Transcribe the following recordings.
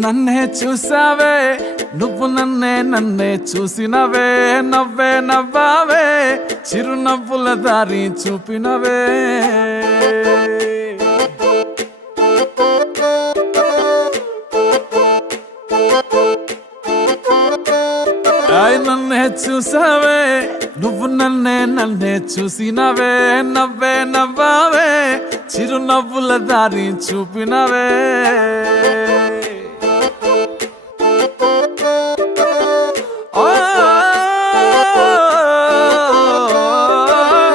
నన్నే చూసావే నువ్వు నన్నే చూసినవే నవ్వే నవ్వావే చిరునవ్వుల దారి చూపినవే నన్నే చూసావే నువ్వు నన్నే చూసినవే నవ్వే నవ్వావే చిరునవ్వుల దారి చూపినవే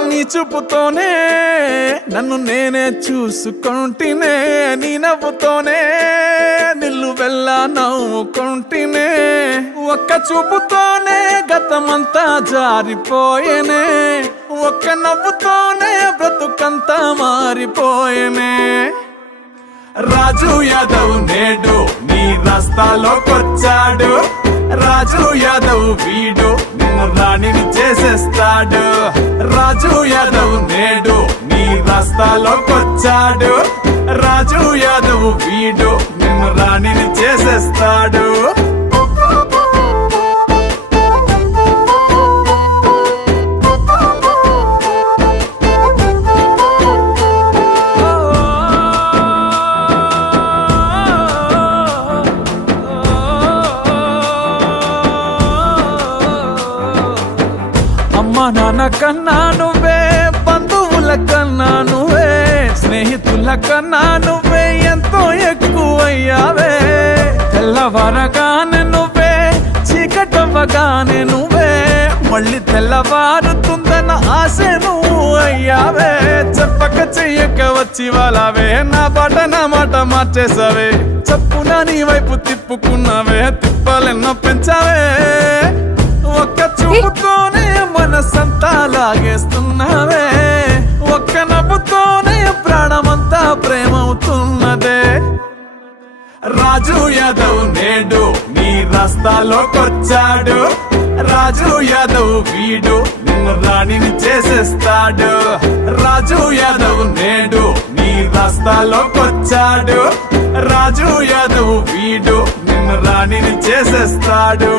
నీ చూపుతోనే నన్ను నేనే చూసుకుంటేనే నీ నవ్వుతోనే నిలువెల్లా నవ్వుకుంటేనే ఒక్క చూపుతోనే గతమంతా జారిపోయేనే ఒక్క నవ్వుతోనే బ్రతుకంతా మారిపోయేనే రాజు యాదవ్ నేడు నీ రాస్తాలోకొచ్చాడు రాజు యాదవ్ వీడు నిన్ను రాణిని చేసేస్తాడు రాజు యాదవ్ నేడు నీ రాస్తాలోకొచ్చాడు రాజు యాదవ్ వీడు నిన్ను రాణిని చేసేస్తాడు అమ్మ నాన్న కన్నా నువ్వే బంధువుల కన్నా నువ్వే స్నేహితుల కన్నా నువ్వే ఎంతో ఎక్కువయ్యావే తెల్లవారగానే నువ్వే చీకటవ్వగానే నువ్వే మళ్ళీ తెల్లవారుతుందన్న ఆశ నువ్వు అయ్యావే చెప్పక చెయ్యక వచ్చి వాళ్ళవే నా బాట నా మాట మార్చేసావే చెప్పున నీ వైపు తిప్పుకున్నావే తిప్పలెన్నో పెంచావే ఒక్క చూపుతోనే మనసంతా లాగేస్తున్నావే ఒక్క నవ్వుతోనే ప్రాణమంతా ప్రేమవుతున్నదే రాజు యాదవ్ నేడు నీ రాస్తాలోకొచ్చాడు రాజు యాదవ్ వీడు నిన్ను రాణిని చేసేస్తాడు రాజు యాదవ్ నేడు నీ రాస్తాలోకొచ్చాడు రాజు యాదవ్ వీడు నిన్ను రాణిని చేసేస్తాడు